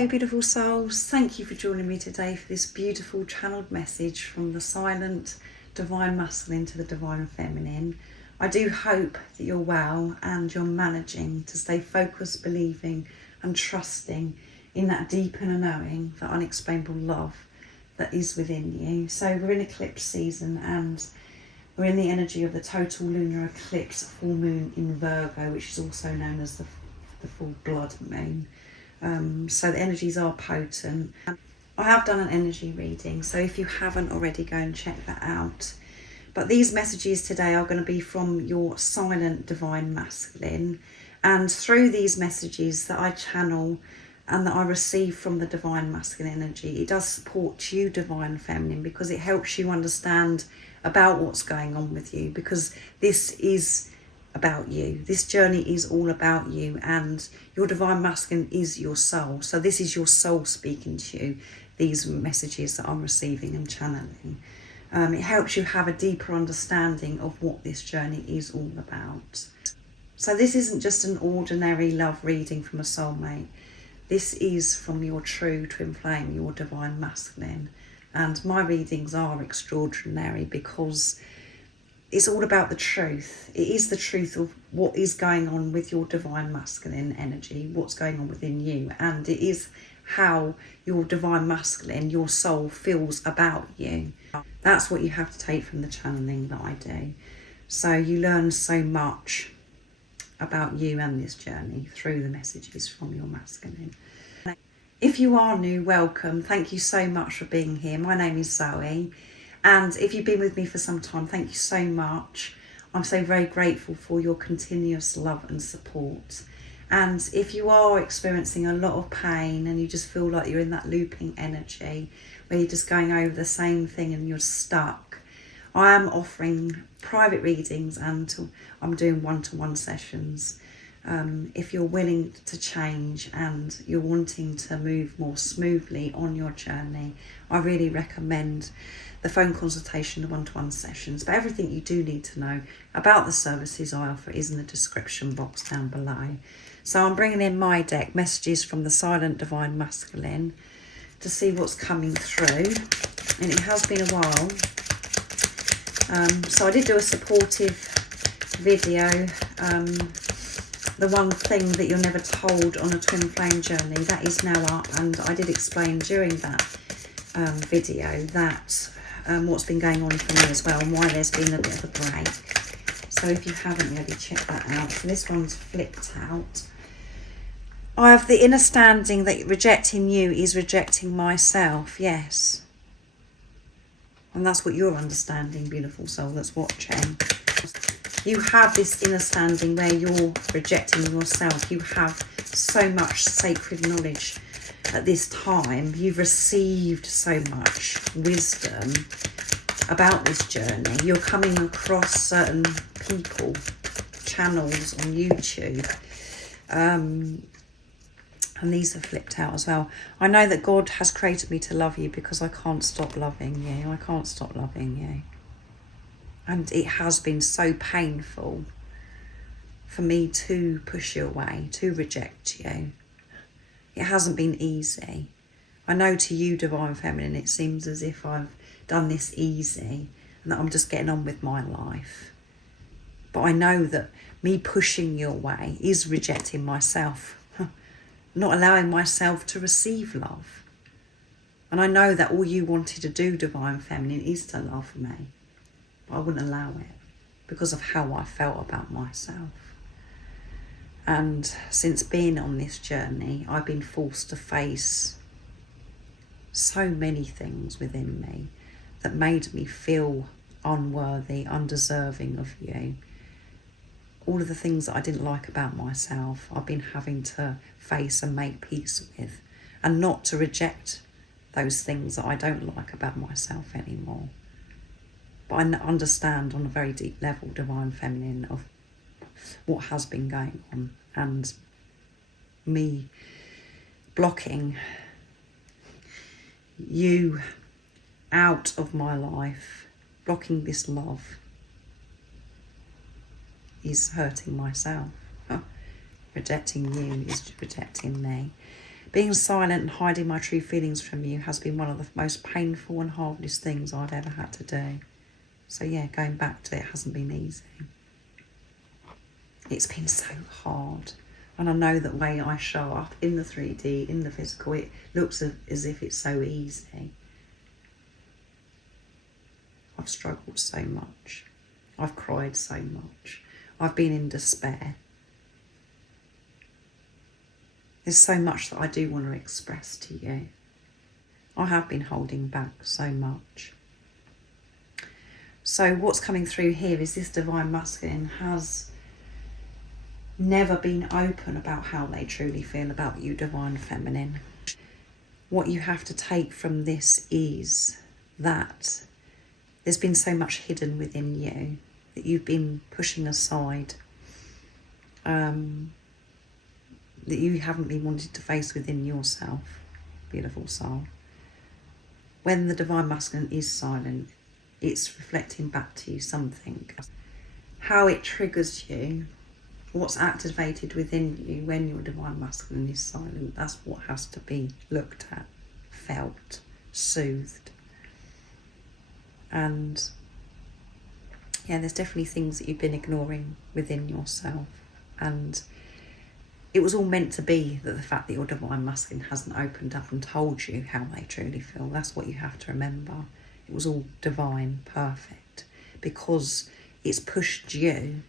Hello beautiful souls, thank you for joining me today for this beautiful channeled message from the silent divine masculine to the divine feminine. I do hope that you're well and you're managing to stay focused, believing and trusting in that deep inner knowing, that unexplainable love that is within you. So we're in eclipse season and we're in the energy of the total lunar eclipse full moon in Virgo, which is also known as the full blood moon. So the energies are potent. I have done an energy reading, so if you haven't already, go and check that out. But these messages today are going to be from your silent divine masculine, and through these messages that I channel and that I receive from the divine masculine energy, it does support you divine feminine, because it helps you understand about what's going on with you, because this is about you. This journey is all about you, and your divine masculine is your soul. So this is your soul speaking to you, these messages that I'm receiving and channeling. It helps you have a deeper understanding of what this journey is all about. So this isn't just an ordinary love reading from a soulmate. This is from your true twin flame, your divine masculine. And my readings are extraordinary because it's all about the truth. It is the truth of what is going on with your divine masculine energy, what's going on within you. And it is how your divine masculine, your soul, feels about you. That's what you have to take from the channeling that I do. So you learn so much about you and this journey through the messages from your masculine. If you are new, welcome. Thank you so much for being here. My name is Zoe. And if you've been with me for some time, thank you so much. I'm so very grateful for your continuous love and support. And if you are experiencing a lot of pain and you just feel like you're in that looping energy where you're just going over the same thing and you're stuck, I am offering private readings and I'm doing one-to-one sessions. If you're willing to change and you're wanting to move more smoothly on your journey, I really recommend the phone consultation, the one-to-one sessions. But everything you do need to know about the services I offer is in the description box down below. So I'm bringing in my deck, messages from the silent divine masculine, to see what's coming through. And it has been a while. So I did do a supportive video. The one thing that you're never told on a twin flame journey, that is now up, and I did explain during that video that what's been going on for me as well, and why there's been a bit of a break. So if you haven't already, check that out. So this one's flipped out. I have the understanding that rejecting you is rejecting myself. Yes. And that's what you're understanding, beautiful soul that's watching. You have this understanding where you're rejecting yourself. You have so much sacred knowledge at this time. You've received so much wisdom about this journey. You're coming across certain people, channels on YouTube. And these are flipped out as well. I know that God has created me to love you because I can't stop loving you. I can't stop loving you. And it has been so painful for me to push you away, to reject you. It hasn't been easy. I know to you, divine feminine, it seems as if I've done this easy and that I'm just getting on with my life. But I know that me pushing you away is rejecting myself, not allowing myself to receive love. And I know that all you wanted to do, divine feminine, is to love me. But I wouldn't allow it because of how I felt about myself. And since being on this journey, I've been forced to face so many things within me that made me feel unworthy, undeserving of you. All of the things that I didn't like about myself, I've been having to face and make peace with, and not to reject those things that I don't like about myself anymore. But I understand on a very deep level, divine feminine, of what has been going on, and me blocking you out of my life, blocking this love, is hurting myself. Rejecting you is rejecting me. Being silent and hiding my true feelings from you has been one of the most painful and hardest things I've ever had to do. So yeah, going back to it hasn't been easy. It's been so hard. And I know that way I show up in the 3D, in the physical, it looks as if it's so easy. I've struggled so much. I've cried so much. I've been in despair. There's so much that I do want to express to you. I have been holding back so much. So what's coming through here is this divine masculine has never been open about how they truly feel about you, divine feminine. What you have to take from this is that there's been so much hidden within you that you've been pushing aside, that you haven't been wanting to face within yourself, beautiful soul. When the divine masculine is silent, it's reflecting back to you something. How it triggers you, what's activated within you when your divine masculine is silent, that's what has to be looked at, felt, soothed. And yeah, there's definitely things that you've been ignoring within yourself. And it was all meant to be that the fact that your divine masculine hasn't opened up and told you how they truly feel, that's what you have to remember. It was all divine, perfect, because it's pushed you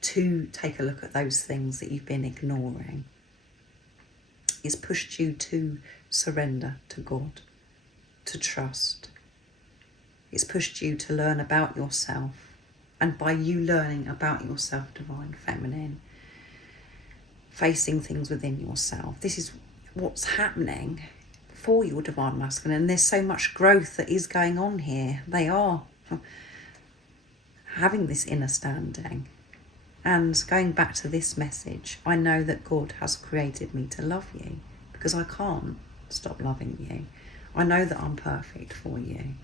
to take a look at those things that you've been ignoring. It's pushed you to surrender to God, to trust. It's pushed you to learn about yourself. And by you learning about yourself, divine feminine, facing things within yourself, this is what's happening for your divine masculine. And there's so much growth that is going on here. They are having this inner standing. And going back to this message, I know that God has created me to love you, because I can't stop loving you. I know that I'm perfect for you.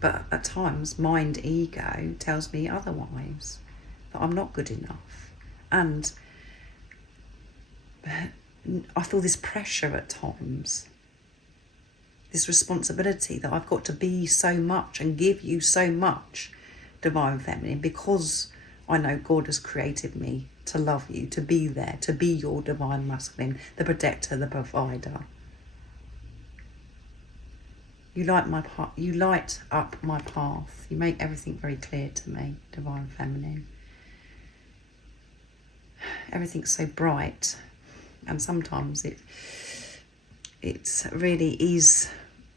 But at times, mind, ego tells me otherwise, that I'm not good enough. And I feel this pressure at times, this responsibility that I've got to be so much and give you so much, divine feminine, because I know God has created me to love you, to be there, to be your divine masculine, the protector, the provider. You light up my path. You make everything very clear to me, divine feminine. Everything's so bright, and sometimes it really is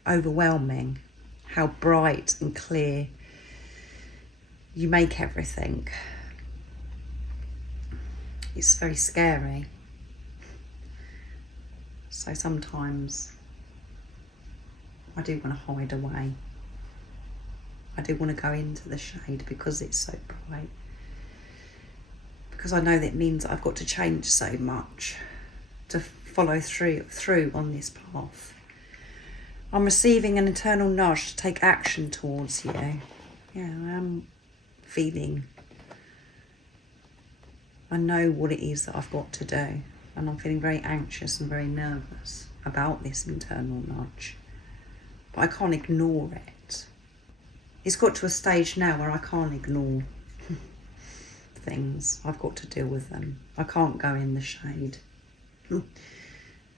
overwhelming how bright and clear you make everything. It's very scary. So sometimes I do want to hide away. I do want to go into the shade because it's so bright. Because I know that means I've got to change so much to follow through on this path. I'm receiving an internal nudge to take action towards you. Yeah, I am feeling, I know what it is that I've got to do, and I'm feeling very anxious and very nervous about this internal nudge. But I can't ignore it. It's got to a stage now where I can't ignore things. I've got to deal with them. I can't go in the shade.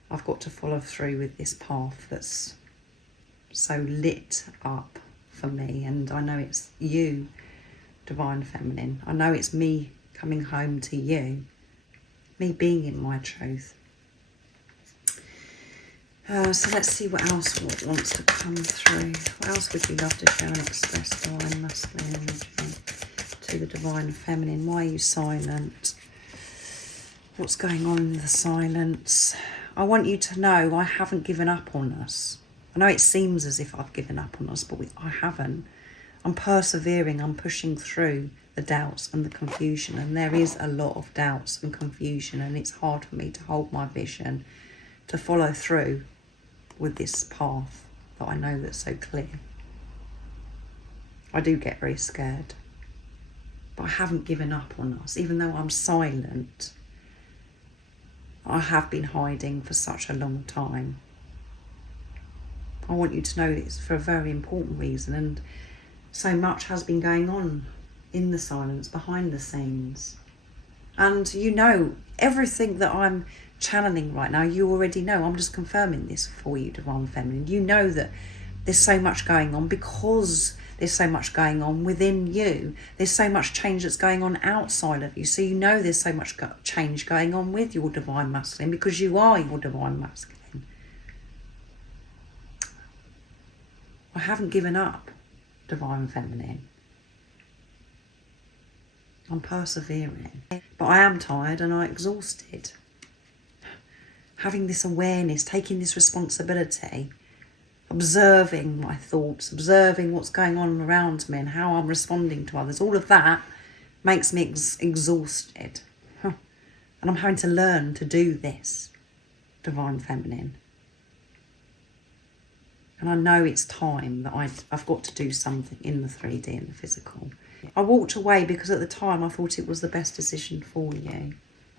I've got to follow through with this path that's so lit up for me. And I know it's you, divine feminine. I know it's me coming home to you, me being in my truth. So let's see what else wants to come through. What else would you love to share and express, divine masculine energy to the divine feminine? Why are you silent? What's going on in the silence? I want you to know I haven't given up on us. I know it seems as if I've given up on us, but I haven't. I'm persevering, I'm pushing through the doubts and the confusion, and there is a lot of doubts and confusion, and it's hard for me to hold my vision, to follow through with this path that I know that's so clear. I do get very scared, but I haven't given up on us. Even though I'm silent, I have been hiding for such a long time. I want you to know it's for a very important reason, and so much has been going on in the silence, behind the scenes. And you know, everything that I'm channeling right now, you already know. I'm just confirming this for you, Divine Feminine. You know that there's so much going on because there's so much going on within you. There's so much change that's going on outside of you. So you know there's so much change going on with your Divine Masculine, because you are your Divine Masculine. I haven't given up, Divine Feminine. I'm persevering. But I am tired and I'm exhausted. Having this awareness, taking this responsibility, observing my thoughts, observing what's going on around me and how I'm responding to others, all of that makes me exhausted. And I'm having to learn to do this, Divine Feminine. And I know it's time that I've got to do something in the 3D and the physical. I walked away because at the time I thought it was the best decision for you.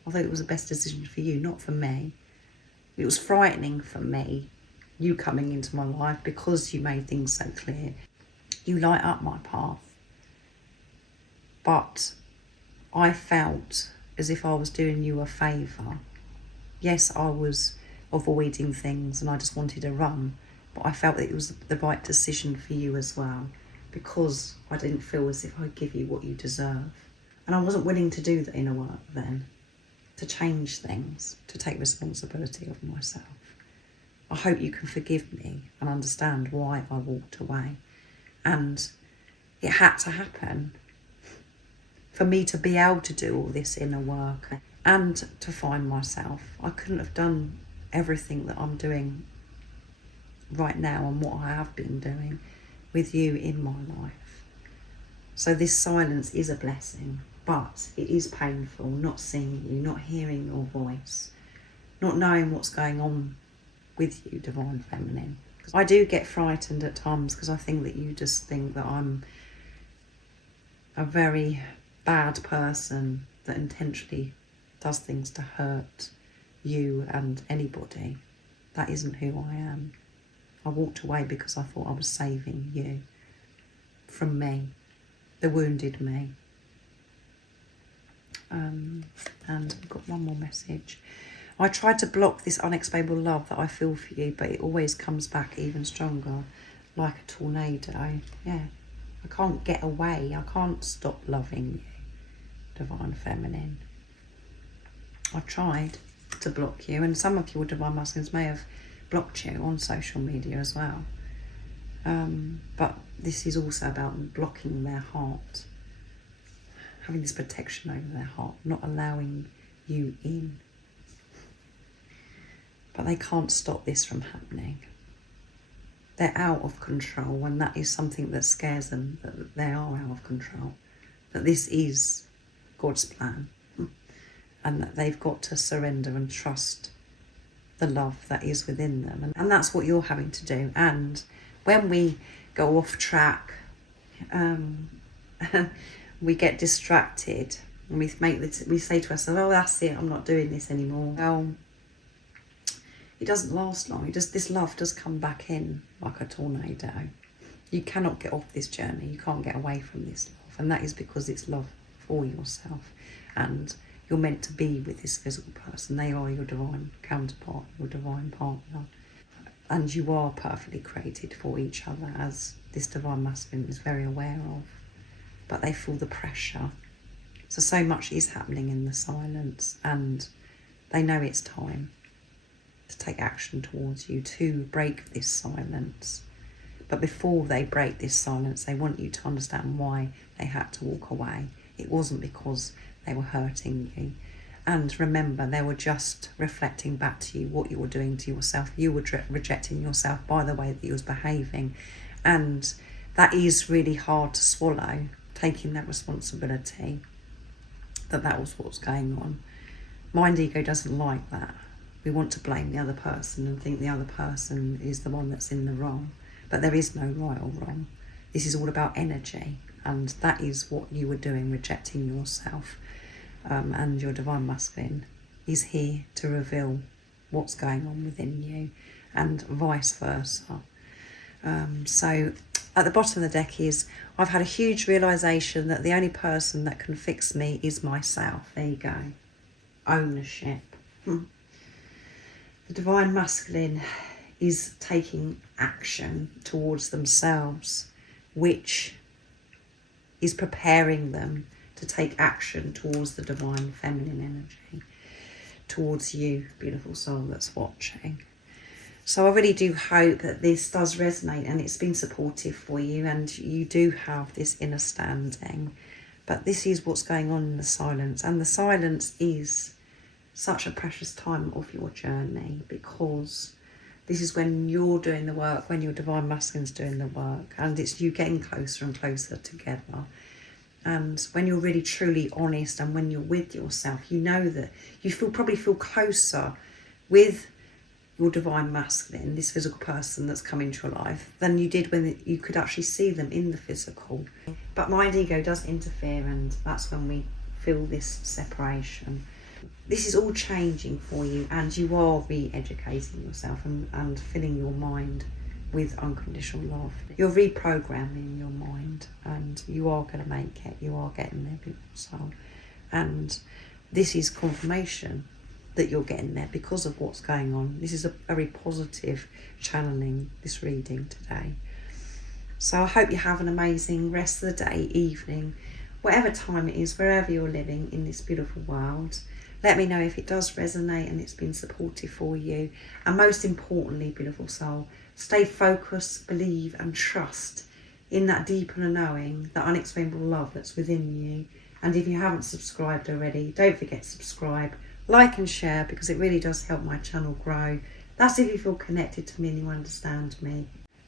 I thought it was the best decision for you, not for me. It was frightening for me, you coming into my life, because you made things so clear. You light up my path. But I felt as if I was doing you a favour. Yes, I was avoiding things and I just wanted to run, but I felt that it was the right decision for you as well, because I didn't feel as if I'd give you what you deserve. And I wasn't willing to do the inner work then, to change things, to take responsibility of myself. I hope you can forgive me and understand why I walked away. And it had to happen for me to be able to do all this inner work and to find myself. I couldn't have done everything that I'm doing right now and what I have been doing with you in my life. So this silence is a blessing, but it is painful not seeing you, not hearing your voice, not knowing what's going on with you, Divine Feminine. I do get frightened at times because I think that you just think that I'm a very bad person that intentionally does things to hurt you and anybody. That isn't who I am. I walked away because I thought I was saving you from me, the wounded me. And I've got one more message. I tried to block this unexplainable love that I feel for you, but it always comes back even stronger, like a tornado. Yeah, I can't get away. I can't stop loving you, Divine Feminine. I tried to block you, and some of your Divine Masculines may have blocked you on social media as well. But this is also about blocking their heart, having this protection over their heart, not allowing you in. But they can't stop this from happening. They're out of control, and that is something that scares them, that they are out of control, that this is God's plan, and that they've got to surrender and trust the love that is within them. And that's what you're having to do. And when we go off track, we get distracted, and we say to ourselves, oh, that's it, I'm not doing this anymore. Well, it doesn't last long. This love does come back in like a tornado. You cannot get off this journey. You can't get away from this love. And that is because it's love for yourself. And you're meant to be with this physical person. They are your divine counterpart, your divine partner. And you are perfectly created for each other, as this Divine Masculine is very aware of. But they feel the pressure. So much is happening in the silence, and they know it's time to take action towards you, to break this silence. But before they break this silence, they want you to understand why they had to walk away. It wasn't because they were hurting you. And remember, they were just reflecting back to you what you were doing to yourself. You were rejecting yourself by the way that you was behaving. And that is really hard to swallow, taking that responsibility, that was what's going on. Mind ego doesn't like that. We want to blame the other person and think the other person is the one that's in the wrong. But there is no right or wrong. This is all about energy. And that is what you were doing, rejecting yourself and your Divine Masculine is here to reveal what's going on within you, and vice versa. So at the bottom of the deck is, I've had a huge realisation that the only person that can fix me is myself. There you go. Ownership. The Divine Masculine is taking action towards themselves, which is preparing them to take action towards the Divine Feminine energy, towards you, beautiful soul that's watching. So I really do hope that this does resonate and it's been supportive for you, and you do have this inner standing. But this is what's going on in the silence, and the silence is such a precious time of your journey, because this is when you're doing the work, when your Divine Masculine's doing the work, and it's you getting closer and closer together. And when you're really truly honest, and when you're with yourself, you know that you probably feel closer with your Divine Masculine, this physical person that's come into your life, than you did when you could actually see them in the physical. But mind ego does interfere, and that's when we feel this separation. This is all changing for you, and you are re-educating yourself and filling your mind with unconditional love. You're reprogramming your mind, and you are going to make it. You are getting there, beautiful soul. And this is confirmation that you're getting there because of what's going on. This is a very positive channeling, this reading today. So I hope you have an amazing rest of the day, evening, whatever time it is, wherever you're living in this beautiful world. Let me know if it does resonate and it's been supportive for you. And most importantly, beautiful soul, stay focused, believe and trust in that deep inner knowing, that unexplainable love that's within you. And if you haven't subscribed already, don't forget to subscribe, like and share, because it really does help my channel grow. That's if you feel connected to me and you understand me.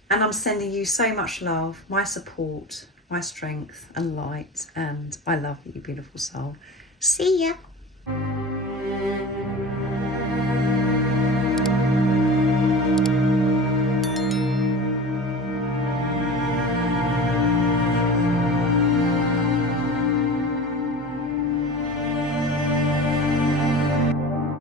And I'm sending you so much love, my support, my strength and light. And I love you, beautiful soul. See ya.